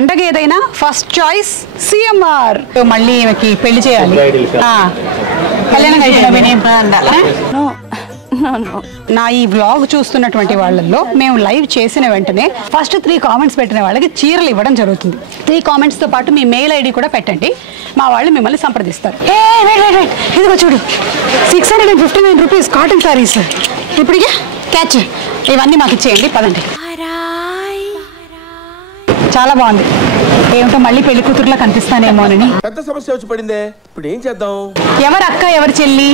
పండగ ఏదైనా first choice CMR. మళ్ళీ ఈమెకి పెళ్లి చేయాలి. నా ఈ వ్లాగ్ చూస్తున్నటువంటి వాళ్ళల్లో మేము లైవ్ చేసిన వెంటనే ఫస్ట్ 3 కామెంట్స్ పెట్టిన వాళ్ళకి చీరలు ఇవ్వడం జరుగుతుంది. 3 కామెంట్స్ తో పాటు మీ మెయిల్ ఐడి కూడా పెట్టండి, మా వాళ్ళు మిమ్మల్ని సంప్రదిస్తారు. ఇదిగో చూడు, 659 రూపీస్ కాటన్ సారీస్. ఇప్పుడు క్యాచ్, ఇవన్నీ మాకు ఇచ్చేయండి, పదండి. చాలా బాగుంది. ఏమిటో మళ్ళీ పెళ్లి కూతురులా కనిపిస్తానేమోనని పెద్ద సమస్య వచ్చి పడిందే, ఇప్పుడు ఏం చేద్దాం? ఎవరు అక్క ఎవరు చెల్లి?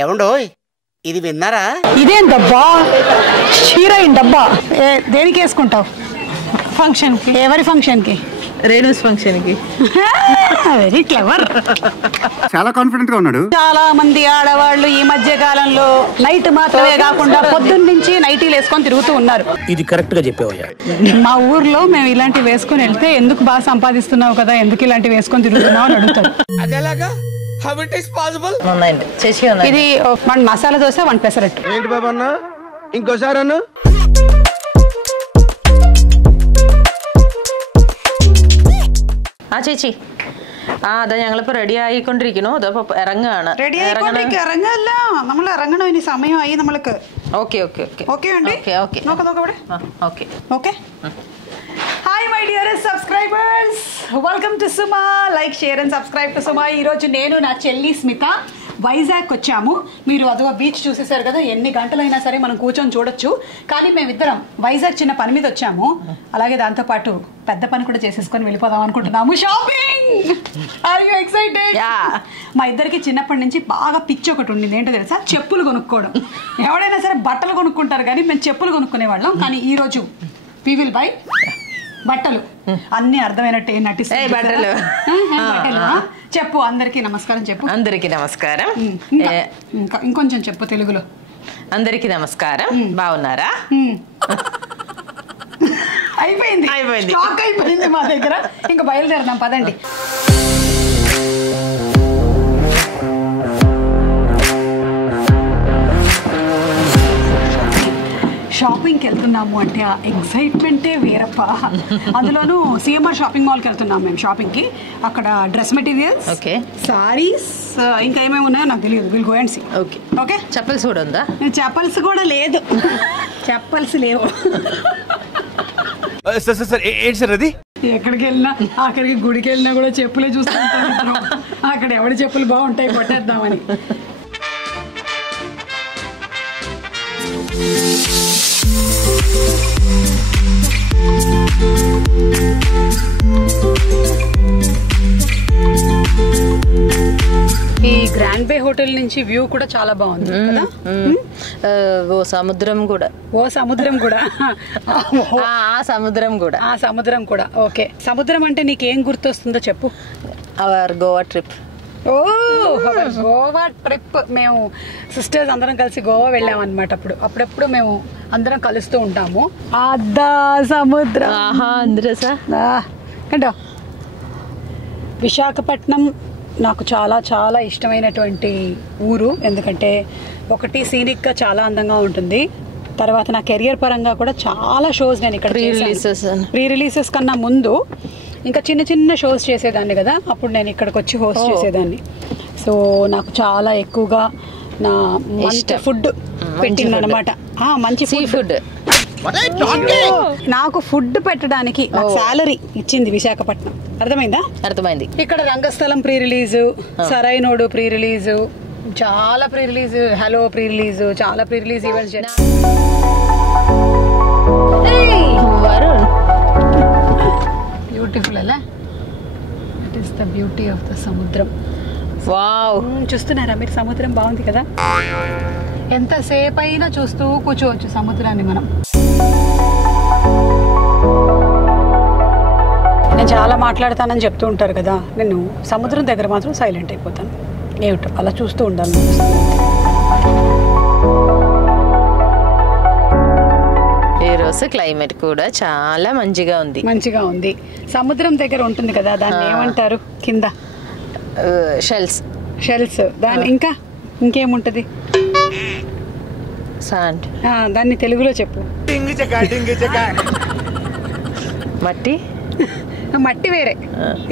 ఏమండో ఇది విన్నారా? ఇదేం డబ్బా? చీర డబ్బా దేనికి వేసుకుంటావు? ఫంక్షన్ కి. ఎవరి ఫంక్షన్ కి? రేణుస్ ఫంక్షన్ కి. Very clever. చాలా కాన్ఫిడెంట్ గా ఉన్నాడు. చాలా మంది ఆడవాళ్ళు ఈ మధ్య కాలంలో నైట్ మాత్రమే కాకుండా పొద్దున్న నుంచి నైటీలు వేసుకొని తిరుగుతూ ఉన్నారు. ఇది కరెక్ట్ గా చెప్పావయ్యా. మా ఊర్లో మేము ఇలాంటివి వేసుకొని వెళ్తే ఎందుకు బాగా సంపాదిస్తున్నావు కదా, ఎందుకు ఇలాంటివి వేసుకొని తిరుగుతున్నావు అని అడుగుతారు. ఇది 1 మసాలా దోశ 1 పెసరట్టు. ఏంటి బాబా అన్న, ఇంకోసారి అన్న. ചേച്ചി അതാ ഞങ്ങളിപ്പോ റെഡി ആയിക്കൊണ്ടിരിക്കുന്നു. അതപ്പോ ഇറങ്ങാണ്. ഇറങ്ങല്ല, നമ്മൾ ഇറങ്ങണോ? ഇനി സമയമായി നമ്മൾക്ക്. ഓക്കെ ഓക്കെ ഓക്കെ ഓക്കെ ഉണ്ട്. ഓക്കെ നോക്കാം ഇവിടെ. Okay okay. Hi my dear subscribers, welcome to Suma. Like, share and subscribe to Suma. ఈరోజు నేను నా చెల్లి స్మిత వైజాగ్ వచ్చాము. మీరు అదో బీచ్ చూసేసారు కదా, ఎన్ని గంటలైనా సరే మనం కూర్చొని చూడొచ్చు. కానీ మేమిద్దరం వైజాగ్ చిన్న పని మీద వచ్చాము, అలాగే దాంతోపాటు పెద్ద పని కూడా చేసేసుకొని వెళ్ళిపోదాం అనుకుంటున్నాము. షాపింగ్. Are you excited? మా ఇద్దరికి చిన్నప్పటి నుంచి బాగా పిచ్చి ఒకటి ఉండింది. ఏంటో తెలుసా? చెప్పులు కొనుక్కోవడం. ఎవడైనా సరే బట్టలు కొనుక్కుంటారు కానీ మేము చెప్పులు కొనుక్కునే వాళ్ళం. కానీ ఈ రోజు we will buy బట్టలు. అన్ని అర్థమైనట్టు నటిస్తాయి. బట్టలు చెప్పు. అందరికీ నమస్కారం చెప్పు. అందరికీ నమస్కారం. ఇంకొంచెం చెప్పు తెలుగులో. అందరికీ నమస్కారం. బాగున్నారా? అయిపోయింది, స్టాక్ అయిపోయింది మా దగ్గర. ఇంకా బయలుదేరదాం, పదండి. షాపింగ్కి వెళ్తున్నాము అంటే ఆ ఎక్సైట్మెంటే వేరప్ప. అందులోనూ సిఎంఆర్ షాపింగ్ మాల్కి వెళ్తున్నాం మేము షాపింగ్కి. అక్కడ డ్రెస్ మెటీరియల్స్, సారీస్, ఇంకా ఏమేమి ఉన్నాయో నాకు తెలియదు. Will go and see. Okay okay. Chappals కూడా ఉందా? చెప్పల్స్ కూడా లేదు, చెప్పల్స్ లేవు. ఏంటి సార్ అది? ఎక్కడికి వెళ్ళినా, అక్కడికి గుడికి వెళ్ళినా కూడా చెప్పులే చూస్తుంటాం. అక్కడ ఎవరి చెప్పులు బాగుంటాయి కొట్టేద్దామని. ఈ గ్రాండ్ బే హోటల్ నుంచి వ్యూ కూడా చాలా బాగుంది కదా. ఓ సముద్రం కూడా. ఓ సముద్రం కూడా. ఆ సముద్రం కూడా. ఆ సముద్రం కూడా. ఓకే. సముద్రం అంటే నీకేం గుర్తొస్తుందో చెప్పు. Our Goa trip. Oh Goa trip. మేము సిస్టర్స్ అందరం కలిసి గోవా వెళ్ళామన్నమాట. అప్పుడెప్పుడు మేము అందరం కలుస్తూ ఉంటాము. అద్దా సముద్రం. ఏంటో విశాఖపట్నం నాకు చాలా చాలా ఇష్టమైనటువంటి ఊరు. ఎందుకంటే ఒకటి సీనిక్గా చాలా అందంగా ఉంటుంది, తర్వాత నా కెరియర్ పరంగా కూడా చాలా షోస్ నేను ఇక్కడ ప్రీ రిలీజెస్ కన్నా ముందు ఇంకా చిన్న చిన్న షోస్ చేసేదాన్ని కదా, అప్పుడు నేను ఇక్కడికి వచ్చి హోస్ట్ చేసేదాన్ని. సో నాకు చాలా ఎక్కువగా నా ఫుడ్ పెట్టింది అనమాట. మంచి ఫుడ్. నాకు ఫుడ్ పెట్టడానికి సాలరీ ఇచ్చింది విశాఖపట్నం. అర్థమైందా? అర్థమైంది. ఇక్కడ Rangasthalam pre release, Sarrainodu pre release, చాలా pre release, hello pre release, చాలా ప్రీ రిలీజ్ ఈవెంట్స్. బ్యూటిఫుల్ అలా. It is the beauty of the samudram. Wow. చూస్తున్నారా మీరు? సముద్రం బాగుంది కదా. ఎంతసేపు అయినా చూస్తూ కూర్చోవచ్చు సముద్రాన్ని మనం. నేను చాలా మాట్లాడతానని చెప్తూ ఉంటారు కదా, నేను సముద్రం దగ్గర మాత్రం సైలెంట్ అయిపోతాను. ఏమిటో అలా చూస్తూ ఉండాలి. ఈ రోజు క్లైమేట్ కూడా చాలా మంచిగా ఉంది. సముద్రం దగ్గర ఉంటుంది కదా, దాన్ని ఏమంటారు? కింద షెల్స్. దాని ఇంకేముంటది? సాండ్. దాన్ని తెలుగులో చెప్పు. మట్టి. మట్టి వేరే,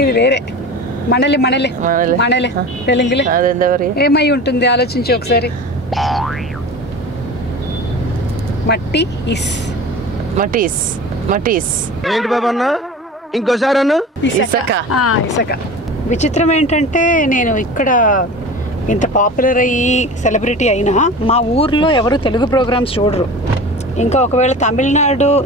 ఇది వేరే. మనలే మనలే మనలే తెలుగులే ఏమై ఉంటుంది ఆలోచించి ఒకసారి. మట్టి ఇస్ మటీస్ మటీస్ ఏంటి బాబు అన్న ఇంకోసారి అన్న? ఇసక. ఇసక. విచిత్రం ఏంటంటే నేను ఇక్కడ ఇంత పాపులర్ అయ్యి సెలబ్రిటీ అయినా మా ఊర్లో ఎవరు తెలుగు ప్రోగ్రామ్స్ చూడరు. ఇంకా ఒకవేళ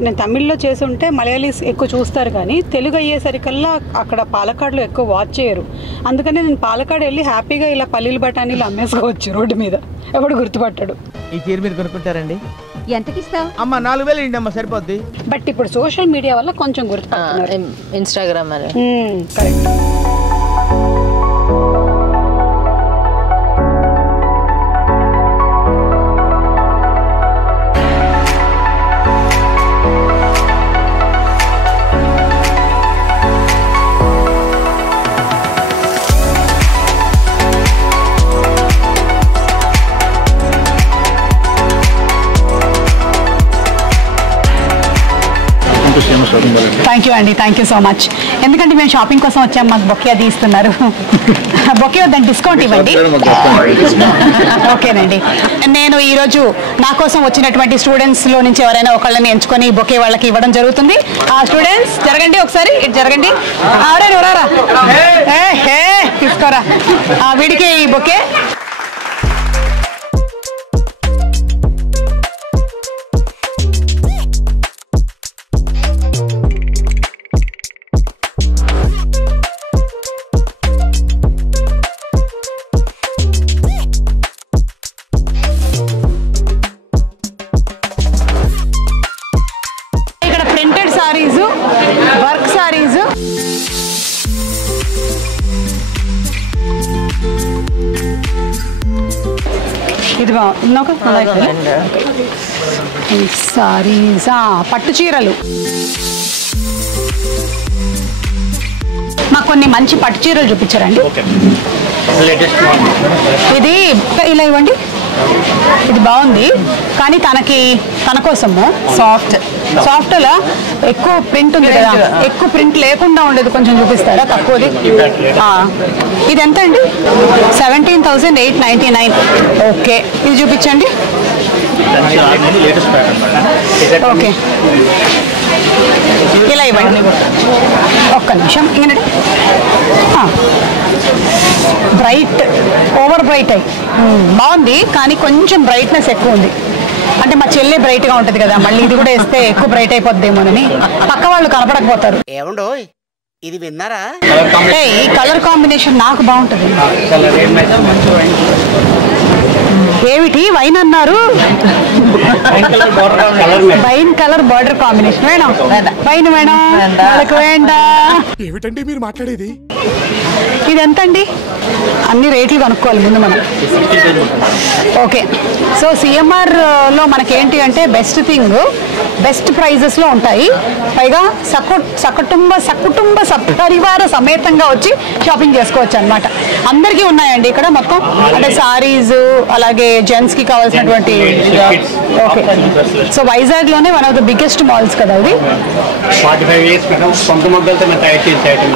నేను తమిళ్లో చేసి ఉంటే మలయాళీస్ ఎక్కువ చూస్తారు, కానీ తెలుగు అయ్యేసరికల్లా అక్కడ పాలకాడులో ఎక్కువ వాచ్ చేయరు. అందుకని నేను పాలకాడు వెళ్ళి హ్యాపీగా ఇలా పల్లీలు బఠానీలు అమ్మేసుకోవచ్చు రోడ్డు మీద, ఎవడు గుర్తుపట్టాడు. ఈ చీర మీరు కొనుక్కుంటారండి? ఎంతకి ఇస్తావు? అమ్మ 4000 ఇండి అమ్మ, సరిపోద్ది. బట్ ఇప్పుడు సోషల్ మీడియా వల్ల కొంచెం గుర్తుపడుతున్నారు. ఇన్స్టాగ్రామ్ అని. కరెక్ట్. థ్యాంక్ యూ అండి, థ్యాంక్ యూ సో మచ్. ఎందుకంటే మేము షాపింగ్ కోసం వచ్చాము, మాకు బొకే అది ఇస్తున్నారు. బొకే వద్దని డిస్కౌంట్ ఇవ్వండి. ఓకేనండి. నేను ఈరోజు నా కోసం వచ్చినటువంటి స్టూడెంట్స్లో నుంచి ఎవరైనా ఒకళ్ళని ఎంచుకొని బొకే వాళ్ళకి ఇవ్వడం జరుగుతుంది. ఆ స్టూడెంట్స్ జరగండి, ఒకసారి ఇటు జరగండి. ఎవరారా తీసుకోరా వీడికి ఈ బొకే. వర్క్ సారీస్, ఇది సారీస్, పట్టు చీరలు. మాకు కొన్ని మంచి పట్టు చీరలు చూపించారండి. ఇది ఇలా ఇవ్వండి, ఇది బాగుంది. కానీ తన కోసము సాఫ్ట్లో ఎక్కువ ప్రింట్ ఉంది కదా, ఎక్కువ ప్రింట్ లేకుండా ఉండేది కొంచెం చూపిస్తారా? తక్కువది. ఇది ఎంత అండి? 17,899. ఓకే, ఇది చూపించండి. ఓకే, ఇలా ఇవ్వండి. ఒక్క నిమిషం. బ్రైట్, ఓవర్ బ్రైట్ అయ్యి బాగుంది, కానీ కొంచెం బ్రైట్నెస్ ఎక్కువ ఉంది. అంటే మా చెల్లి బ్రైట్ గా ఉంటది కదా, మళ్ళీ ఇది కూడా వేస్తే ఎక్కువ బ్రైట్ అయిపోద్దేమోనని పక్క వాళ్ళు కనపడకపోతారు. ఏమండో ఇది విన్నారా? ఈ కలర్ కాంబినేషన్ నాకు బాగుంటది. ఏమిటి వైన్ అన్నారు? వైన్ కలర్ బార్డర్ కాంబినేషన్ వేణం, వైన్ వేణం వాళ్ళకి వేండా. ఏమిటండి మీరు మాట్లాడేది? ఇది ఎంతండి? అన్ని రేట్లు కనుక్కోవాలి ముందు మనం. ఓకే, సో సిఎంఆర్ లో మనకేంటి అంటే బెస్ట్ థింగ్, బెస్ట్ ప్రైజెస్ లో ఉంటాయి. పైగా సకుటుంబ సపరివార సమేతంగా వచ్చి షాపింగ్ చేసుకోవచ్చు అనమాట. అందరికీ ఉన్నాయండి ఇక్కడ మొత్తం. అంటే సారీస్, అలాగే జెంట్స్ కి కావాల్సినటువంటి. ఓకే, సో వైజాగ్ లోనే one of the biggest malls కదా ఇది.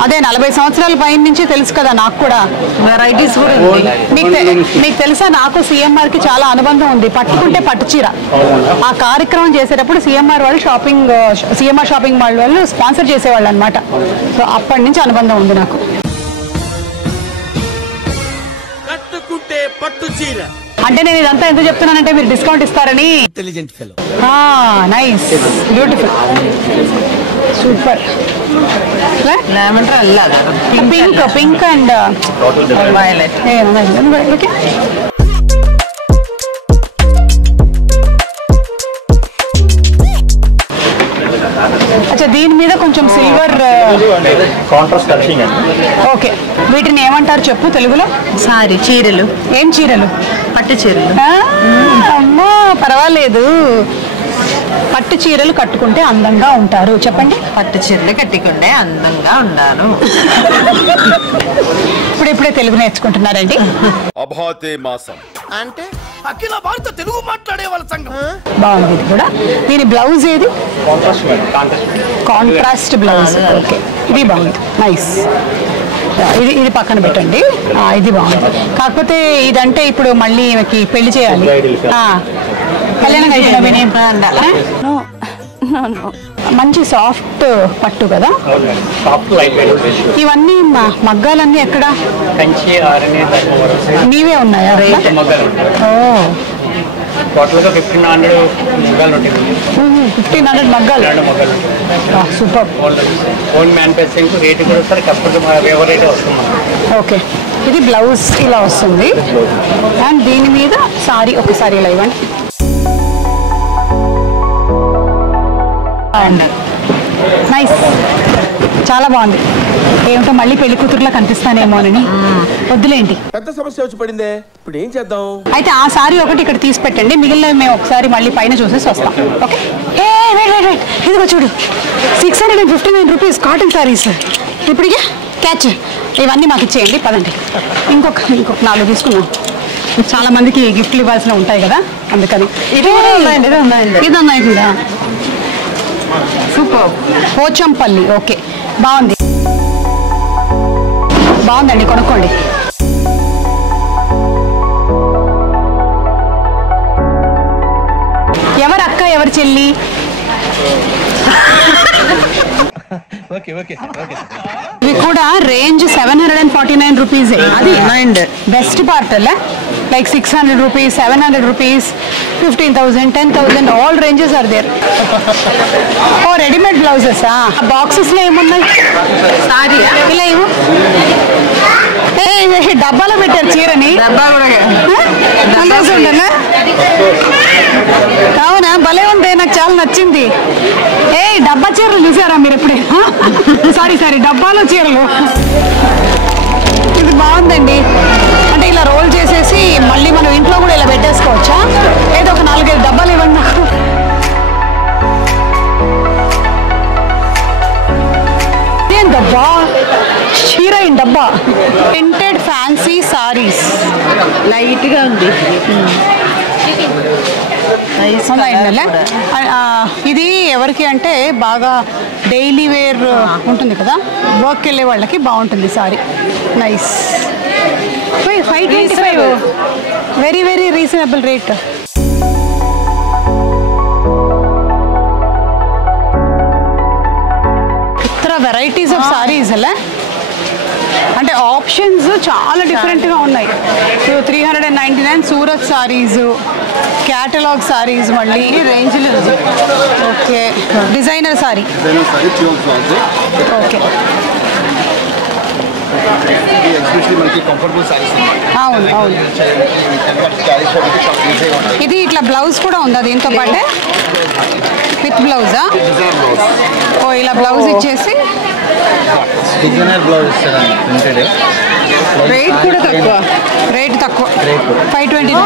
అదే 40 సంవత్సరాల పైన నుంచి తెలుసు కదా నాకు కూడా. వెరైటీస్ కూడా మీకు తెలుసా, నాకు సిఎంఆర్ కి చాలా అనుబంధం ఉంది. పట్టుకుంటే పట్టు చీర ఆ కార్యక్రమం చేసేటప్పుడు సిఎంఆర్ వాళ్ళు సిఎంఆర్ షాపింగ్ మాల్ వాళ్ళు స్పాన్సర్ చేసేవాళ్ళు అనమాట. సో అప్పటి నుంచి అనుబంధం ఉంది నాకు. అంటే నేను ఇదంతా ఎందుకు చెప్తున్నానంటే మీరు డిస్కౌంట్ ఇస్తారని. Intelligent fellow. Nice, beautiful, super. Pink and violet. Okay, అచ్చా, దీని మీద కొంచెం సిల్వర్. ఓకే, వీటిని ఏమంటారు చెప్పు తెలుగులో? సారీ, చీరలు. ఏం చీరలు? పట్టు చీరలు. అమ్మో పర్వాలేదు. పట్టు చీరలు కట్టుకుంటే అందంగా ఉంటారు. చెప్పండి. పట్టు చీరలు కట్టుకుంటే అందంగా ఉన్నాను. ఇప్పుడే తెలుగు నేర్చుకుంటున్నారండి. అభాతే మాసం అంటే అఖిల భారత తెలుగు మాట్లాడే వాళ్ళ సంఘం. బాగుంది ఇది కూడా. దీని బ్లౌజ్ ఏది? Contrast blouse. ఓకే, ఇది బాగుంది, నైస్. ఇది పక్కన పెట్టండి. ఇది బాగుంది. కాకపోతే ఇదంటే ఇప్పుడు మళ్ళీ ఈమెకి పెళ్లి చేయాలి. కళ్యాణం అయిపోయిన మంచి సాఫ్ట్ పట్టు కదా. ఇవన్నీ మగ్గాలన్నీ ఎక్కడ నీవే ఉన్నాయా? టోటల్గా 1500 మగ్గాలు. సూపర్. ఓన్ మ్యానుఫ్యాక్చరింగ్ రేట్ కూడా సార్ కస్టమర్ రేట్ వస్తుంది. ఓకే, ఇది బ్లౌజ్ ఇలా వస్తుంది అండ్ దీని మీద సారీ. ఒకసారి ఇలా ఇవ్వండి. నైస్, చాలా బాగుంది. ఏమిటో మళ్ళీ పెళ్లి కూతురులా కనిపిస్తానేమోనని. వద్దులేంటి, పెద్ద సమస్య వచ్చి పడిందే, ఇప్పుడు ఏం చేద్దాం? అయితే ఆ సారీ ఒకటి ఇక్కడ తీసి పెట్టండి, మిగిలినవి మేము ఒకసారి మళ్ళీ పైన చూసేసి వస్తాం. ఓకే. వెయిట్, ఇదిగో చూడు, 659 రూపీస్ కాటన్ సారీస్. ఇప్పటికే క్యాచ్. ఇవన్నీ మాకు ఇచ్చేయండి, పదండి. ఇంకొక 4 తీసుకున్నాం. చాలా మందికి గిఫ్ట్లు ఇవ్వాల్సిన ఉంటాయి కదా, అందుకని. ఇది ఉన్నాయి కూడా. సూపర్. పోచంపల్లి. ఓకే, బాగుందండి, కొనుక్కోండి. ఎవరు అక్క, ఎవరు చెల్లి? ఇవి కూడా రేంజ్ 749 రూపీస్. అది బెస్ట్ పార్ట్ అలా. like 600 rupees, 700 rupees, 15,000, 10,000, all ranges are there. Oh, ready-made blouses. Boxes lo emunnai? Sari. Ila ivu. Hey, dabbalo pettaru cheerani. Dabba kuda. Nallase undana. అవునా, భలే ఉంది, నాకు చాలా నచ్చింది. డబ్బా చీరలు చూసారా మీరు ఎప్పుడే? సారీ డబ్బాలో చీరలు. ఇది బాగుందండి. అంటే ఇలా రోల్ చేసేసి మళ్ళీ మనం ఇంట్లో కూడా ఇలా పెట్టేసుకోవచ్చా? ఏదో ఒక 4-5 డబ్బాలు ఇవ్వండి నాకు. ఏం డబ్బా? చీర డబ్బా. Printed fancy saris. లైట్ గా ఉంది. ఇది ఎవరికి అంటే బాగా డైలీ వేర్ ఉంటుంది కదా, వర్క్ వెళ్ళే వాళ్ళకి బాగుంటుంది sorry. Nice. 525, very very reasonable rate. ఇతర వెరైటీస్ ఆఫ్ సారీస్ అలా, అంటే ఆప్షన్స్ చాలా డిఫరెంట్గా ఉన్నాయి. 399 సూరత్ సారీస్, క్యాటలాగ్ సారీస్, మళ్ళీ రేంజ్లు. Okay, designer sari. ఓకే, అవును అవును. ఇది ఇట్లా బ్లౌజ్ కూడా ఉందా దీంతో పాటే? విత్ బ్లౌజా? ఓ, ఇలా బ్లౌజ్ ఇచ్చేసి రేట్ కూడా తక్కువ. రేట్ తక్కువ, 529.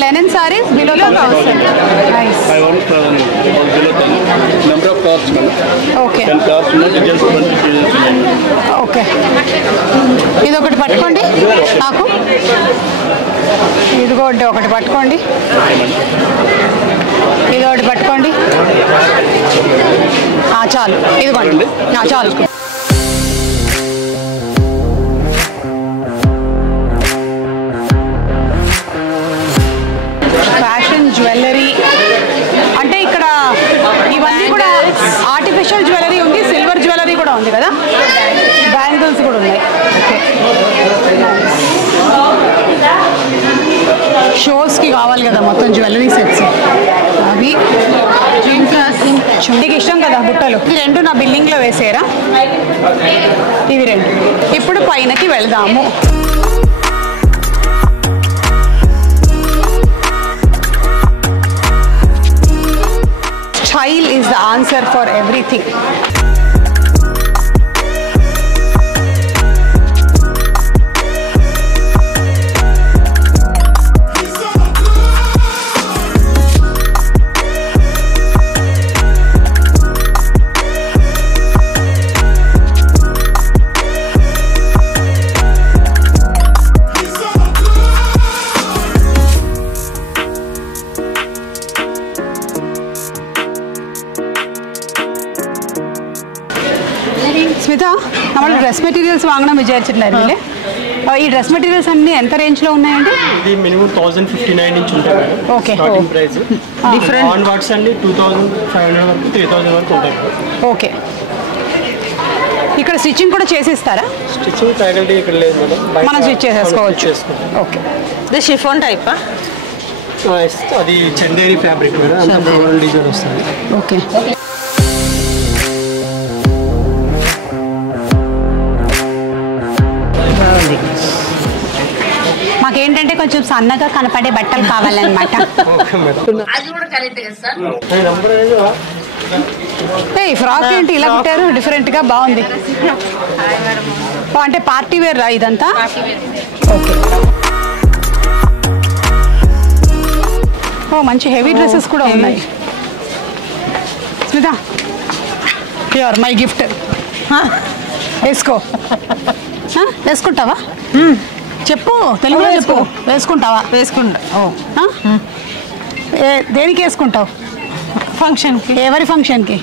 Linen sarees below 1,000. Nice. I want number of cars. Okay. 10 cars, just 20. Okay. ఇది ఒకటి పట్టుకోండి నాకు. ఇదిగోండి ఒకటి పట్టుకోండి. ఇది ఒకటి పట్టుకోండి. చాలు, ఇదిగోండి. చాలు. జ్యువెలరీ అంటే ఇక్కడ ఇవన్నీ కూడా ఆర్టిఫిషియల్ జ్యువెలరీ ఉంది, సిల్వర్ జ్యువెలరీ కూడా ఉంది కదా, బ్యాంగిల్స్ కూడా ఉన్నాయి. షోస్కి కావాలి కదా మొత్తం జ్యువెలరీ సెట్స్ అవి. చుండికి ఇష్టం కదా బుట్టలు. ఇది 2 నా బిల్డింగ్లో వేసేరా, ఇవి 2. ఇప్పుడు పైనకి వెళ్దాము. Style is the answer for everything. Smitha, നമ്മൾ ഡ്രസ് മെറ്റീരിയൽസ് വാങ്ങണം വിചാരിച്ചിട്ടുണ്ടായിരുന്നില്ലേ? ఈ డ్రెస్ మెటీరియల్స్ అన్ని ఎంత రేంజ్ లో ఉన్నాయండి? ఇది మినిమం 1059 నుంచి ఉంటాయి madam. Okay. Starting price different on what's అన్ని 2500 వరకు 3000 వరకు ఉంటాయి. ఓకే. ఇక్కడ స్టిచ్చింగ్ కూడా చేసిస్తారా? స్టిచ్చింగ్ ఫ్యాకల్టీ ఇక్కడ లేదు మేడం. మనం స్టిచ్ చేసేసుకోవచ్చు. ఓకే. ఇది షిఫాన్ టైపా? అది చందేరి ఫ్యాబ్రిక్ మేడం. అంతా ఫ్లోరల్ డిజైన్ వస్తుంది. ఓకే. మాకేంటంటే కొంచెం సన్నగా కనపడే బట్టలు కావాలన్నమాట. ఫ్రాక్ ఏంటి ఇలా కుట్టారు? డిఫరెంట్ గా బాగుంది. అంటే పార్టీ వేర్ రా ఇదంతా? ఓకే. ఓ మంచి హెవీ డ్రెస్సెస్ కూడా ఉన్నాయి. Smita, your my gift. వేసుకో. వేసుకుంటావా? చెప్పు, తెలుగులో చెప్పు. వేసుకుంటావా? వేసుకుంటా. దేనికి వేసుకుంటావు? ఫంక్షన్కి. ఎవరి ఫంక్షన్కి?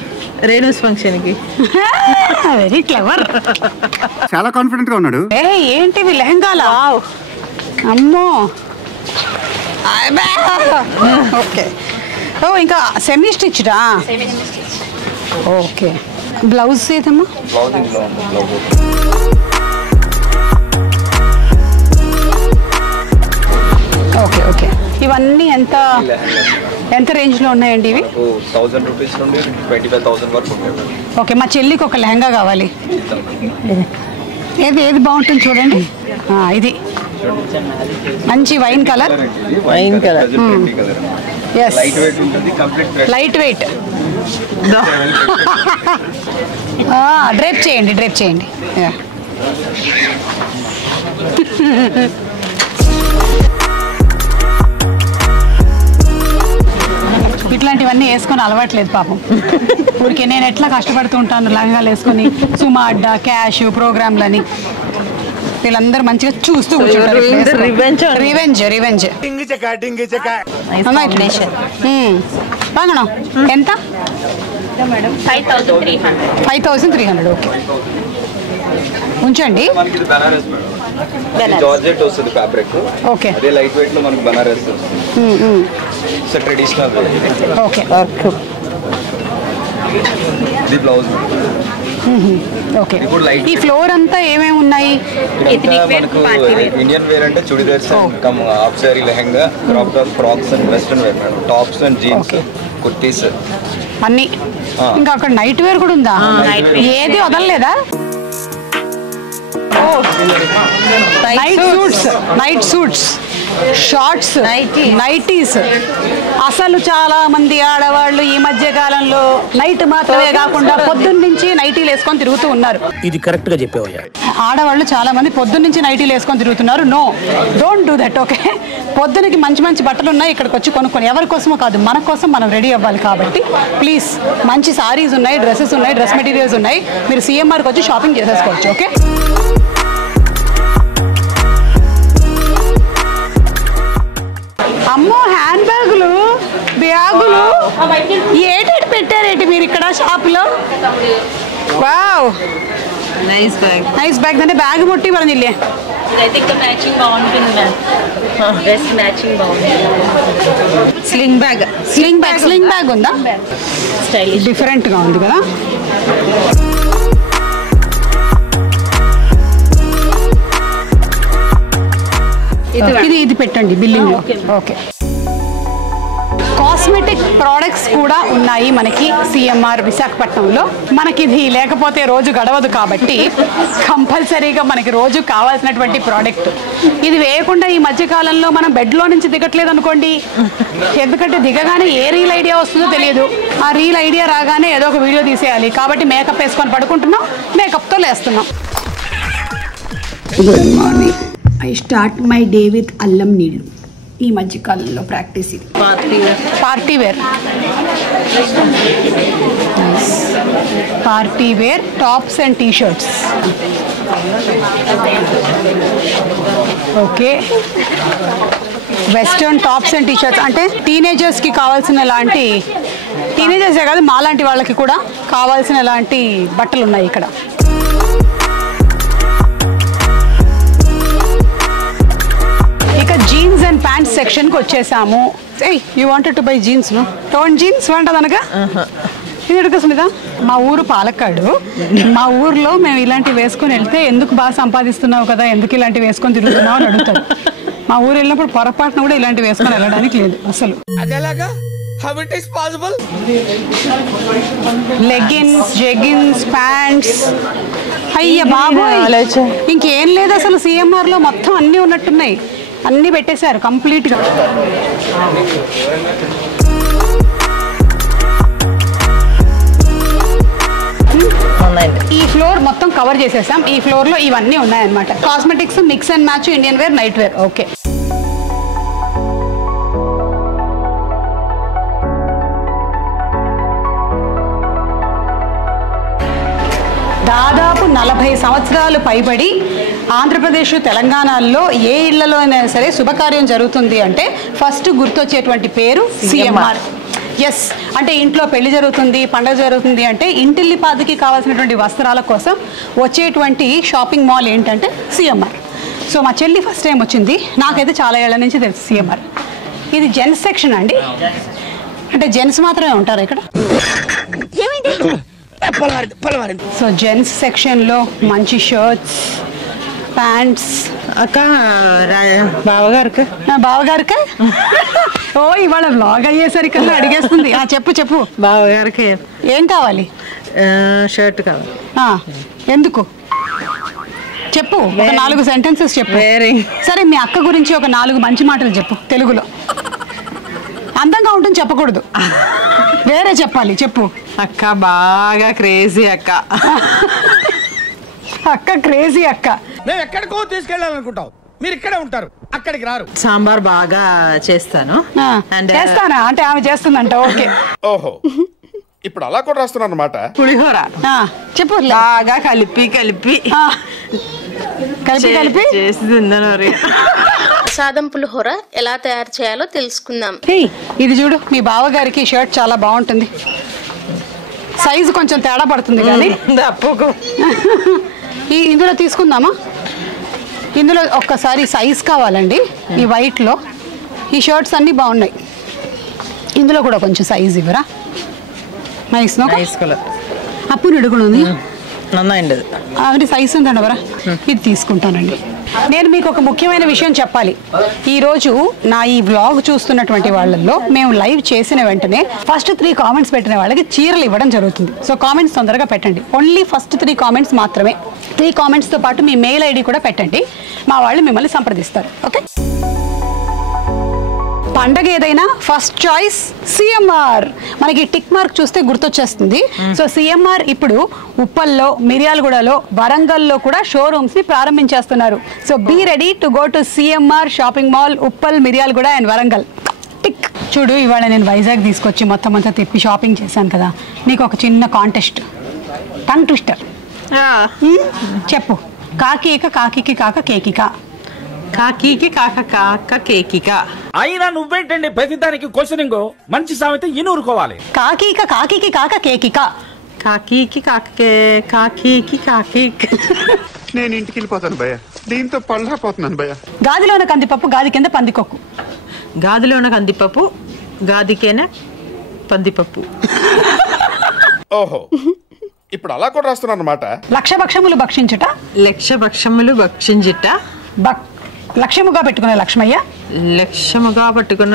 రేణుస్ ఫంక్షన్కి. Very clever. చాలా కాన్ఫిడెంట్ గా ఉన్నాడు. ఏంటివి లెహంగాలా? అమ్మో. ఓకే. ఓ ఇంకా సెమీ స్టిచ్డా? ఓకే. బ్లౌజ్ ఏదమ్మా? Okay okay. ఇవన్నీ ఎంత రేంజ్ లో ఉన్నాయండి ఇవి? 1000 రూపీస్ నుండి 25,000 వరకు ఉంటాయి. ఓకే. మా చెల్లికి ఒక లెహంగా కావాలి. ఏది బాగుంటుంది చూడండి. ఇది మంచి wine colour. Wine colour. Yes. Light weight ఉంటుంది. Complete light weight. డ్రేప్ చేయండి. ఇట్లాంటివన్నీ వేసుకొని అలవాట్లేదు పాపం. ఊరికే నేను ఎట్లా కష్టపడుతూ ఉంటాను లంగాలు వేసుకొని. సుమా అడ్డా, క్యాష్, ప్రోగ్రాంలని వీళ్ళందరూ మంచిగా చూస్తూ కూర్చుంటారు. వాంగణం ఎంత? 5300. ఓకే, ఉంచండి. జార్జెట్ వస్తుంది ఫ్యాబ్రిక్. ఓకే. అదే లైట్ వెయిట్ లో మనకి బనారస్ సో ట్రెడిషనల్. ఓకే. ఇది బ్లౌజ్. ఓకే. ఈ ఫ్లోర్ అంతా ఏమేమి ఉన్నాయి? ఇండియన్ వేర్ అంటే churidars, half sari, lehenga, crop top, frocks and western wear madam. Tops and jeans, kurtis అన్ని. ఇంకా అక్కడ నైట్ వేర్ కూడా ఉందా? ఏది వదలలేదా? Night suits, shorts, nighties. అసలు చాలా మంది ఆడవాళ్ళు ఈ మధ్య కాలంలో నైట్ మాత్రమే కాకుండా పొద్దున్న నుంచి నైటీలు వేసుకొని తిరుగుతూ ఉన్నారు. ఇది కరెక్ట్ గా చెప్పేవయ్యా. ఆడవాళ్ళు చాలా మంది పొద్దున్న నుంచి నైటీలు వేసుకొని తిరుగుతున్నారు. No, don't do that. Okay. పొద్దునకి మంచి బట్టలు ఉన్నాయి, ఇక్కడికి వచ్చి కొనుక్కొని. ఎవరి కోసమో కాదు, మన కోసం మనం రెడీ అవ్వాలి. కాబట్టి ప్లీజ్, మంచి సారీస్ ఉన్నాయి, డ్రెస్సెస్ ఉన్నాయి, డ్రెస్ మెటీరియల్స్ ఉన్నాయి. మీరు సిఎంఆర్కి వచ్చి షాపింగ్ చేసేసుకోవచ్చు. ఓకే. అమ్మో, హ్యాండ్ బ్యాగులు, బ్యాగులు ఏటేటి పెట్టారేంటి మీరు ఇక్కడ షాప్లో? Wow, nice bag. Nice bag. అంటే బ్యాగ్ ముట్టి പറഞ്ഞില്ലേ? మ్యాచింగ్ బాగుంటుంది. డ్రెస్ మ్యాచింగ్ బాగుంటుంది. స్లింగ్ బ్యాగ్ ఉందా? స్టైలిష్, డిఫరెంట్ గా ఉంది కదా. ఇది పెట్టండి బిల్లింగ్ లో. ఓకే. కాస్మెటిక్ ప్రోడక్ట్స్ కూడా ఉన్నాయి మనకి సిఎంఆర్ విశాఖపట్నంలో. మనకి ఇది లేకపోతే రోజు గడవదు కాబట్టి కంపల్సరీగా మనకి రోజు కావాల్సినటువంటి ప్రోడక్ట్ ఇది. వేయకుండా ఈ మధ్యకాలంలో మనం బెడ్లో నుంచి దిగట్లేదు అనుకోండి. ఎందుకంటే దిగగానే ఏ రీల్ ఐడియా వస్తుందో తెలియదు. ఆ రీల్ ఐడియా రాగానే ఏదో ఒక వీడియో తీసేయాలి. కాబట్టి మేకప్ వేసుకొని పడుకుంటున్నాం, మేకప్తో లేస్తున్నాం. Good morning. I start my day with allam neellu. ఈ మధ్యకాలంలో ప్రాక్టీస్ ఇది. Party wear tops and T shirts. Okay. Western tops and T shirts అంటే టీనేజర్స్కి కావాల్సిన లాంటి, టీనేజర్సే కాదు మాలాంటి వాళ్ళకి కూడా కావాల్సిన లాంటి బట్టలు ఉన్నాయి ఇక్కడ. జీన్స్ అండ్ ప్యాంట్స్ సెక్షన్ కి వచ్చేసాము. You wanted to buy jeans no? Torn jeans వాంటదనగా ఇది ఎడుక స్మిత. మా ఊరు పాలక్కాడు. మా ఊర్లో మేము ఇలాంటివి వేసుకొని వెళ్తే ఎందుకు బాగా సంపాదిస్తున్నావు కదా, ఎందుకు ఇలాంటివి వేసుకొని తిరుగుతున్నావు అని అడుగుతారు. మా ఊరు వెళ్ళినప్పుడు పొరపాటున కూడా ఇలాంటివి వేసుకొని వెళ్ళడానికి లేదు అసలు. Leggings, jeggings, pants. అయ్య బాబోయ్, ఇంకేం లేదు అసలు. సిఎంఆర్ లో మొత్తం అన్ని ఉన్నట్టున్నాయి, అన్ని పెట్టేశారు కంప్లీట్ గా. ఈ ఫ్లోర్ మొత్తం కవర్ చేసేసాం. ఈ ఫ్లోర్ లో ఇవన్నీ ఉన్నాయన్నమాట. Cosmetics, mix and match, Indian wear, night wear. Okay, దాదాపు 40 సంవత్సరాలు పైబడి ఆంధ్రప్రదేశ్, తెలంగాణలో ఏ ఇళ్లలో అయినా సరే శుభకార్యం జరుగుతుంది అంటే ఫస్ట్ గుర్తొచ్చేటువంటి పేరు సిఎంఆర్. ఎస్, అంటే ఇంట్లో పెళ్లి జరుగుతుంది, పండుగ జరుగుతుంది అంటే ఇంటిల్లిపాదికి కావాల్సినటువంటి వస్త్రాల కోసం వచ్చేటువంటి షాపింగ్ మాల్ ఏంటంటే సిఎంఆర్. సో మా చెల్లి ఫస్ట్ టైం వచ్చింది, నాకైతే చాలా ఏళ్ల నుంచి తెలుసు సిఎంఆర్. ఇది జెంట్స్ సెక్షన్ అండి, అంటే జెంట్స్ మాత్రమే ఉంటారు ఇక్కడ. సో జెంట్స్ సెక్షన్లో మంచి షర్ట్స్, ప్యాంట్స్. అక్క బావగారికి బావగారికి ఓ ఇవాళ వ్లాగ్ అయ్యేసరికల్లా అడిగేస్తుంది. చెప్పు చెప్పు. బావగారికి ఏం కావాలి? షర్ట్ కావాలి. ఎందుకు చెప్పు, ఒక 4 సెంటెన్సెస్ చెప్పు. సరే, మీ అక్క గురించి ఒక 4 మంచి మాటలు చెప్పు తెలుగులో. అందంగా ఉంటుంది చెప్పకూడదు, వేరే చెప్పాలి. చెప్పు. అక్క బాగా క్రేజీ అక్క. అక్క క్రేజీ అక్క. మేము ఎక్కడికో తీసుకెళ్ళాలనుకుంటాం, మీరు ఇక్కడే ఉంటారు, అక్కడికి రారు. సాంబార్ బాగా చేస్తాను. చేస్తానా అంటే ఆమె చేస్తుందంట. ఓకే. ఓహో, ఇప్పుడు అలా కూడా రాస్తున్నాను అన్నమాట. పులిహోర చెప్పు. బాగా కలిపి కలిపి చేసి సాదం పులిహోర ఎలా తయారు చేయాలో తెలుసుకుందాం. ఇది చూడు, మీ బావగారికి షర్ట్ చాలా బాగుంటుంది. సైజు కొంచెం తేడా పడుతుంది కానీ ఇందులో తీసుకుందామా? ఇందులో ఒక్కసారి సైజ్ కావాలండి. ఈ వైట్లో ఈ షర్ట్స్ అన్నీ బాగున్నాయి, ఇందులో కూడా కొంచెం సైజ్ ఇవ్వరా? Nice colour. అప్పు నిడుగుడు ఉంది, ఆవిడ సైజ్ ఉందండి ఎవరా? ఇది తీసుకుంటానండి. నేను మీకు ఒక ముఖ్యమైన విషయం చెప్పాలి. ఈరోజు నా ఈ వ్లాగ్ చూస్తున్నటువంటి వాళ్ళల్లో మేము లైవ్ చేసిన వెంటనే ఫస్ట్ 3 కామెంట్స్ పెట్టిన వాళ్ళకి చీరలు ఇవ్వడం జరుగుతుంది. సో కామెంట్స్ తొందరగా పెట్టండి. ఓన్లీ ఫస్ట్ 3 కామెంట్స్ మాత్రమే. 3 కామెంట్స్తో పాటు మీ మెయిల్ ఐడి కూడా పెట్టండి, మా వాళ్ళు మిమ్మల్ని సంప్రదిస్తారు. ఓకే. పండగ ఏదైనా ఫస్ట్ చాయిస్ సిఎంఆర్. మనకి టిక్ మార్క్ చూస్తే గుర్తొచ్చేస్తుంది. సో సిఎంఆర్ ఇప్పుడు ఉప్పల్లో, మిర్యాలగూడలో, వరంగల్లో కూడా షోరూమ్స్ ని ప్రారంభించేస్తున్నారు. So be ready to go to CMR shopping mall, Uppal, Miryalaguda and Warangal. టిక్. చూడు, ఇవాళ నేను వైజాగ్ తీసుకొచ్చి మొత్తం అంతా తిప్పి షాపింగ్ చేశాను కదా, నీకు ఒక చిన్న కాంటెస్ట్, టంగ్ ట్విస్టర్. చెప్పు. కాకీక కాకికి కాక కేకిక. కాకీకి కాక కాక కేకిక. అయినా నువ్వేంటండి ప్రతిదానికి క్వశ్చనింగ్? మంచి సామెత ఇనూరుకోవాలి. కాకీక కాకికి కాక కేకిక. కాకీకి కాకే కాకీకి కాకి. నేను ఇంటికి వెళ్ళిపోతాను భయ్య, దీంతో పళ్ళపోతున్నాను భయ్య. గాదిలోన కందిపప్పు, గాది కింద పందికొక్కు. గాదిలోన కందిపప్పు, గాదికేన పందిపప్పు. ఓహో, ఇప్పుడు అలా కూడా రాస్తున్నాను అన్నమాట. లక్షభక్షములు భక్షించుట. లక్షభక్షములు భక్షించుట. లక్ష్యముగా పెట్టుకునే లక్ష్మయ్య. లక్ష్యముగా పట్టుకున్న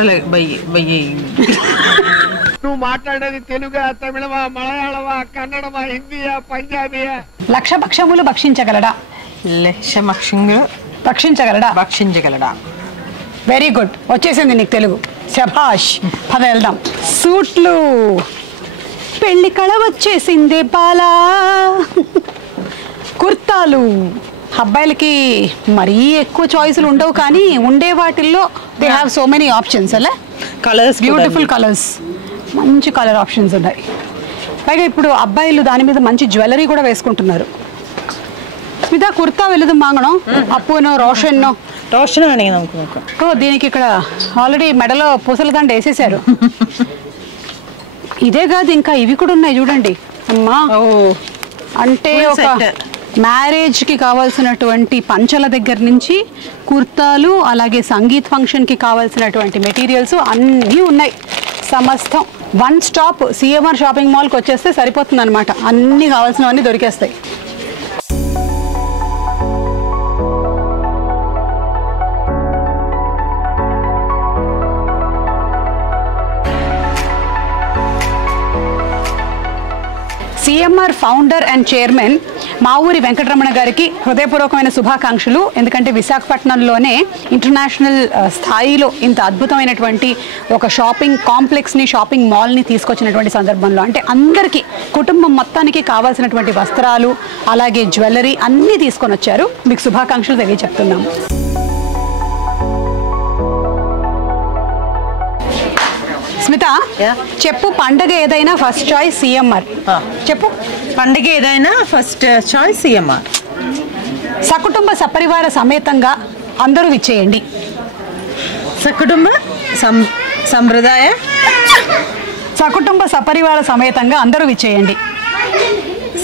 నువ్వు మాట్లాడేది తెలుగా, తమిళమా, మలయాళమా, కన్నడమా, హిందీయా, పంజాబీయా? లక్షభక్షములు భక్షించగలడా. భక్షించగలడా. వెరీ గుడ్, వచ్చేసింది నీకు తెలుగు. శభాష్. పద వెళ్దాం. సూట్లు. పెళ్లి కళ వచ్చేసిందే బాలా. కుర్తాలు. అబ్బాయిలకి మరీ ఎక్కువ చాయిస్లు ఉండవు, కానీ ఉండే వాటిల్లో they have so many options. అలా కలర్స్, బ్యూటిఫుల్ కలర్స్, మంచి కలర్ ఆప్షన్స్ ఉన్నాయి. పైగా ఇప్పుడు అబ్బాయిలు దాని మీద మంచి జ్యువెలరీ కూడా వేసుకుంటున్నారు. ఇదా కుర్తా వెళ్ళదు మాంగణం. అప్పునో రోషన్నో దీనికి ఇక్కడ ఆల్రెడీ మెడలో పూసల దండ వేసేసారు. ఇదే కాదు, ఇంకా ఇవి కూడా ఉన్నాయి చూడండి అమ్మా. అంటే ఒక మ్యారేజ్కి కావాల్సినటువంటి పంచల దగ్గర నుంచి కుర్తాలు, అలాగే సంగీత్ ఫంక్షన్కి కావాల్సినటువంటి మెటీరియల్స్ అన్నీ ఉన్నాయి. సమస్తం వన్ స్టాప్ సిఎంఆర్ షాపింగ్ మాల్కి వచ్చేస్తే సరిపోతుంది అనమాట. అన్నీ కావాల్సినవన్నీ దొరికేస్తాయి. సిఎంఆర్ ఫౌండర్ అండ్ చైర్మన్ మా ఊరి వెంకటరమణ గారికి హృదయపూర్వకమైన శుభాకాంక్షలు. ఎందుకంటే విశాఖపట్నంలోనే ఇంటర్నేషనల్ స్థాయిలో ఇంత అద్భుతమైనటువంటి ఒక షాపింగ్ కాంప్లెక్స్ని, షాపింగ్ మాల్ని తీసుకొచ్చినటువంటి సందర్భంలో, అంటే అందరికీ కుటుంబం మొత్తానికి కావాల్సినటువంటి వస్త్రాలు, అలాగే జ్యువెలరీ అన్నీ తీసుకొని వచ్చారు. మీకు శుభాకాంక్షలు తెలియజెప్తున్నాము. స్మిత, చెప్పు, పండగ ఏదైనా ఫస్ట్ చాయిస్ సిఎంఆర్. చెప్పు, పండగ ఏదైనా ఫస్ట్ చాయిస్ సిఎంఆర్. సకుటుంబ సపరివార సమేతంగా అందరూ విచ్చేయండి. సకుటుంబ సంప్రదాయ సకుటుంబ సపరివార సమేతంగా అందరూ విచ్చేయండి.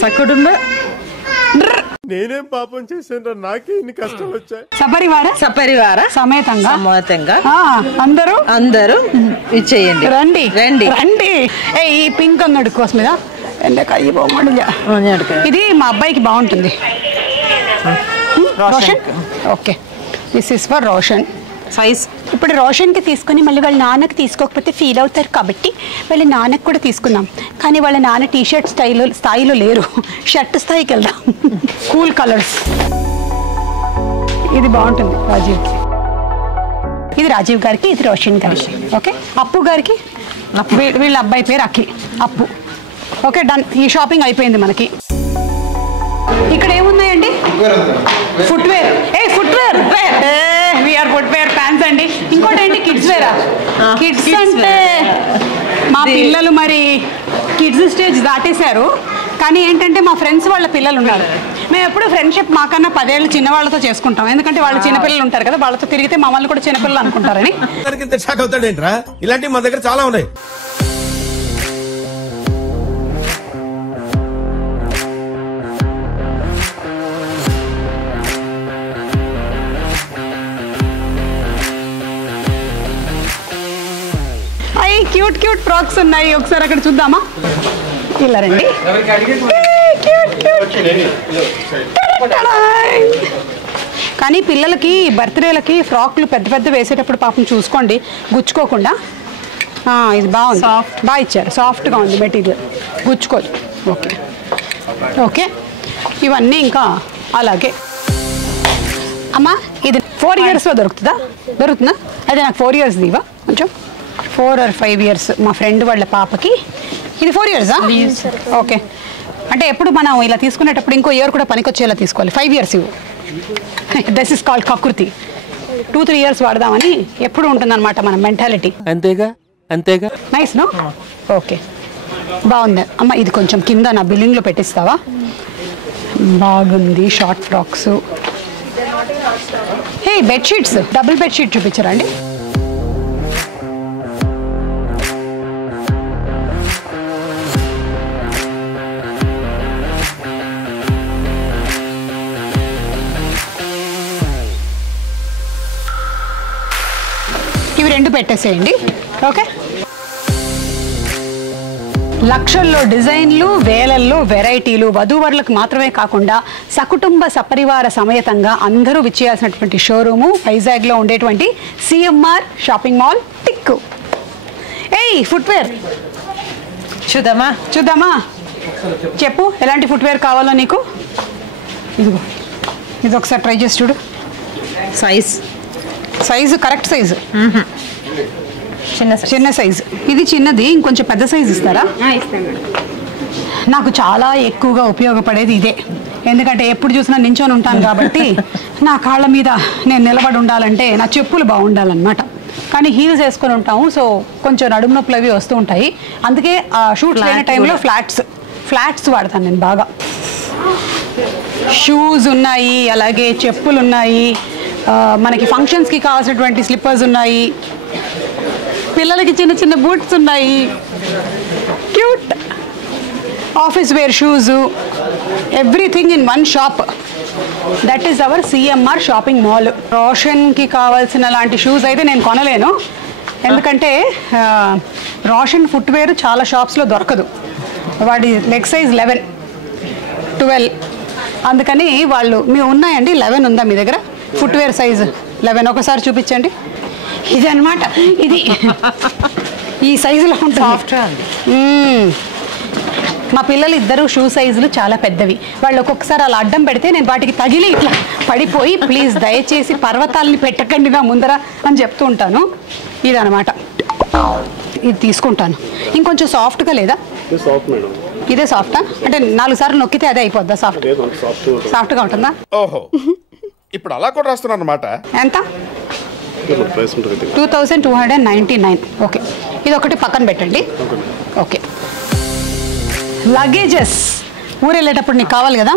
సకుటుంబ నేనేం పాపం చేశాను, నాకే ఇన్ని కష్టాలు వచ్చాయి. సపరివార సమేతంగా అందరూ ఇచ్చేయండి. రండి రండి రండి. ఈ పింక్ అంగడి కోసం మీద ఇది మా అబ్బాయికి బాగుంటుంది. Roshan, okay, this is for Roshan size. ఇప్పుడు రోషన్కి తీసుకుని మళ్ళీ వాళ్ళ నాన్నకి తీసుకోకపోతే ఫీల్ అవుతారు కాబట్టి వాళ్ళ నాన్నకి కూడా తీసుకుందాం. కానీ వాళ్ళ నాన్న టీషర్ట్ స్థాయిలో లేరు, షర్ట్ స్థాయికి వెళ్దాం. Cool colours. ఇది బాగుంటుంది రాజీవ్కి. ఇది రాజీవ్ గారికి, ఇది రోషన్ గారికి. ఓకే, అప్పు గారికి, వీళ్ళ అబ్బాయి పేరు అఖిల్, అప్పు. Okay, done. ఈ షాపింగ్ అయిపోయింది మనకి. ఇక్కడ ఏమున్నాయండి? Footwear. Footwear, we are footwear fans అండి. ఇంకోటి ఏంటి? కిడ్స్ వేరా? కిడ్స్ అంటే మా పిల్లలు మరి కిడ్స్ స్టేజ్ దాటేశారు. కానీ ఏంటంటే మా ఫ్రెండ్స్ వాళ్ళ పిల్లలు ఉన్నారు. మేము ఎప్పుడు ఫ్రెండ్షిప్ మాకన్నా 10 ఏళ్ళు చిన్నవాళ్ళతో చేసుకుంటాం. ఎందుకంటే వాళ్ళు చిన్నపిల్లలు ఉంటారు కదా, వాళ్ళతో తిరిగితే మమ్మల్ని కూడా చిన్నపిల్లలు అనుకుంటారని. ఇలాంటి మా దగ్గర చాలా ఉన్నాయి. క్యూట్ క్యూట్ ఫ్రాక్స్ ఉన్నాయి. ఒకసారి అక్కడ చూద్దామా? ఇలా రండి. కానీ పిల్లలకి బర్త్డేలకి ఫ్రాక్లు పెద్ద పెద్ద వేసేటప్పుడు పాపం చూసుకోండి, గుచ్చుకోకుండా. ఇది బాగుంది, బాగా ఇచ్చారు, సాఫ్ట్గా ఉంది మెటీరియల్, గుచ్చుకోదు. ఓకే ఓకే, ఇవన్నీ ఇంకా అలాగే. అమ్మా, ఇది 4 yearsలో దొరుకుతుందా? అయితే నాకు 4 years ఇవా కొంచెం. 4 or 5 years మా ఫ్రెండ్ వాళ్ళ పాపకి. ఇది 4 years? ఓకే, అంటే ఎప్పుడు మనం ఇలా తీసుకునేటప్పుడు ఇంకో ఇయర్ కూడా పనికొచ్చేలా తీసుకోవాలి. 5 years ఇవ్వు. దిస్ ఇస్ కాల్డ్ కకృతి. 2-3 years వాడదామని ఎప్పుడు ఉంటుందన్నమాట మన మెంటాలిటీ. అంతేగా. Nice no? ఓకే, బాగుంది. అమ్మ, ఇది కొంచెం కింద నా బిల్లింగ్లో పెట్టిస్తావా? బాగుంది. Short frocks. Bedsheets, double bedsheet చూపించరా అండి? ఇవి 2 పెట్టేసేయండి. ఓకే, లక్షల్లో డిజైన్లు, వేలల్లో వెరైటీలు, వధూవరులకు మాత్రమే కాకుండా సకుటుంబ సపరివార సమేతంగా అందరూ విచ్చేయాల్సినటువంటి షోరూము వైజాగ్లో ఉండేటువంటి సిఎంఆర్ షాపింగ్ మాల్ టిక్కు. ఫుట్వేర్ చూద్దామా? చెప్పు, ఎలాంటి ఫుట్వేర్ కావాలో నీకు? ఇదిగో, ఇది ఒకసారి ట్రై చేసి చూడు. సైజు కరెక్ట్ సైజు, చిన్న సైజు. ఇది చిన్నది, ఇంకొంచెం పెద్ద సైజు ఇస్తారా? నాకు చాలా ఎక్కువగా ఉపయోగపడేది ఇదే. ఎందుకంటే ఎప్పుడు చూసినా నించొని ఉంటాను కాబట్టి నా కాళ్ళ మీద నేను నిలబడి ఉండాలంటే నా చెప్పులు బాగుండాలన్నమాట. కానీ హీల్స్ వేసుకొని ఉంటాము, సో కొంచెం నడుము నొప్పులు అవి వస్తూ ఉంటాయి. అందుకే షూట్స్ లేని టైంలో ఫ్లాట్స్ వాడతాను నేను బాగా. షూస్ ఉన్నాయి, అలాగే చెప్పులు ఉన్నాయి, మనకి ఫంక్షన్స్కి కావాల్సినటువంటి స్లిప్పర్స్ ఉన్నాయి, పిల్లలకి చిన్న చిన్న బూట్స్ ఉన్నాయి, cute office wear shoes, everything in one shop. That is our CMR shopping mall. రోషన్కి కావాల్సిన లాంటి షూస్ అయితే నేను కొనలేను, ఎందుకంటే రోషన్ ఫుట్వేర్ చాలా షాప్స్లో దొరకదు. వాడి లెగ్ సైజ్ 11, 12, అందుకని వాళ్ళు మేము ఉన్నాయండి. 11 ఉందా మీ దగ్గర? ఫుట్వేర్ సైజ్ 11 ఒకసారి చూపించండి. ఇది అనమాట, ఇది ఈ సైజులో ఉంటుంది. మా పిల్లలు ఇద్దరు షూ సైజులు చాలా పెద్దవి. వాళ్ళు ఒక్కొక్కసారి అలా అడ్డం పెడితే నేను వాటికి తగిలి ఇట్లా పడిపోయి, ప్లీజ్ దయచేసి పర్వతాలని పెట్టకండి నా ముందర అని చెప్తూ ఉంటాను. ఇదనమాట, ఇది తీసుకుంటాను. ఇంకొంచెం సాఫ్ట్గా లేదా? ఇదే సాఫ్టా? అంటే 4 సార్లు నొక్కితే అదే అయిపోద్దా? సాఫ్ట్గా ఉంటుందా? ఓహో, ఇప్పుడు అలా కూడా రాస్తున్నాను అనమాట. ఎంత? 2299. ఓకే, ఇది ఒకటి పక్కన పెట్టండి. ఓకే, లగేజెస్ ఊరు వెళ్ళేటప్పుడు నీకు కావాలి కదా?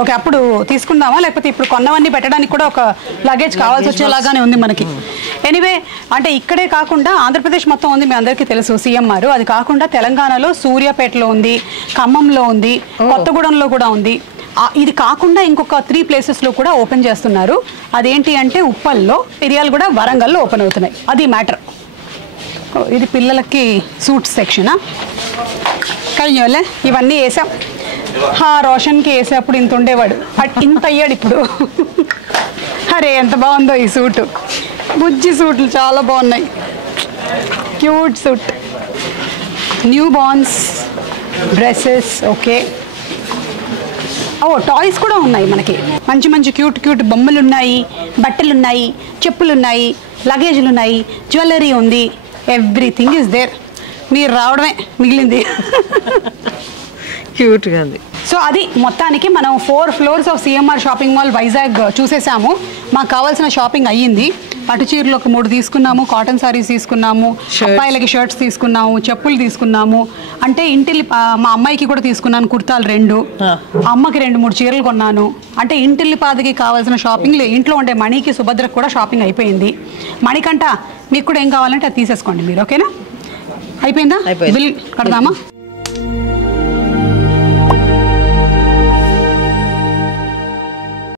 ఓకే, అప్పుడు తీసుకుందామా, లేకపోతే ఇప్పుడు కొన్నవన్నీ పెట్టడానికి కూడా ఒక లగేజ్ కావాల్సి వచ్చేలాగానే ఉంది మనకి. ఎనీవే, అంటే ఇక్కడే కాకుండా ఆంధ్రప్రదేశ్ మొత్తం ఉంది, మీ అందరికీ తెలుసు సిఎంఆర్. అది కాకుండా తెలంగాణలో సూర్యాపేటలో ఉంది, ఖమ్మంలో ఉంది, కొత్తగూడెంలో కూడా ఉంది. ఇది కాకుండా ఇంకొక 3 ప్లేసెస్లో కూడా ఓపెన్ చేస్తున్నారు. అదేంటి అంటే ఉప్పల్లో, మిర్యాలగూడ, వరంగల్లో ఓపెన్ అవుతున్నాయి. అది మ్యాటర్. ఇది పిల్లలకి సూట్స్ సెక్షనా? കഴിഞ്ഞోలే, ఇవన్నీ వేసాం. రోషన్కి వేసేటప్పుడు ఇంత ఉండేవాడు, ఇంత అయ్యాడు ఇప్పుడు. అరే ఎంత బాగుందో ఈ సూటు. బుజ్జి సూట్లు చాలా బాగున్నాయి, cute suit. New borns dresses. Okay, toys కూడా ఉన్నాయి మనకి. మంచి మంచి క్యూట్ క్యూట్ బొమ్మలు ఉన్నాయి, బట్టలు ఉన్నాయి, చెప్పులు ఉన్నాయి, లగేజ్లు ఉన్నాయి, జ్యువెలరీ ఉంది. Everything is there. మీరు రావడమే మిగిలింది. క్యూట్గా ఉంది. సో అది మొత్తానికి మనం 4 floors of CMR shopping mall Vizag చూసేసాము. మాకు కావాల్సిన షాపింగ్ అయ్యింది. పట్టు చీరలు ఒక 3 తీసుకున్నాము, కాటన్ సారీస్ తీసుకున్నాము, అబ్బాయిలకి షర్ట్స్ తీసుకున్నాము, చెప్పులు తీసుకున్నాము. అంటే మా అమ్మాయికి కూడా తీసుకున్నాను కుర్తాలు 2, అమ్మకి 2-3 చీరలు కొన్నాను. అంటే ఇంటిల్లిపాదికి కావాల్సిన షాపింగ్, ఇంట్లో ఉండే మణికి, సుభద్రకు కూడా షాపింగ్ అయిపోయింది. మణికంట మీకు కూడా ఏం కావాలంటే అది తీసేసుకోండి మీరు. ఓకేనా? అయిపోయిందా? బిల్ కడదామా?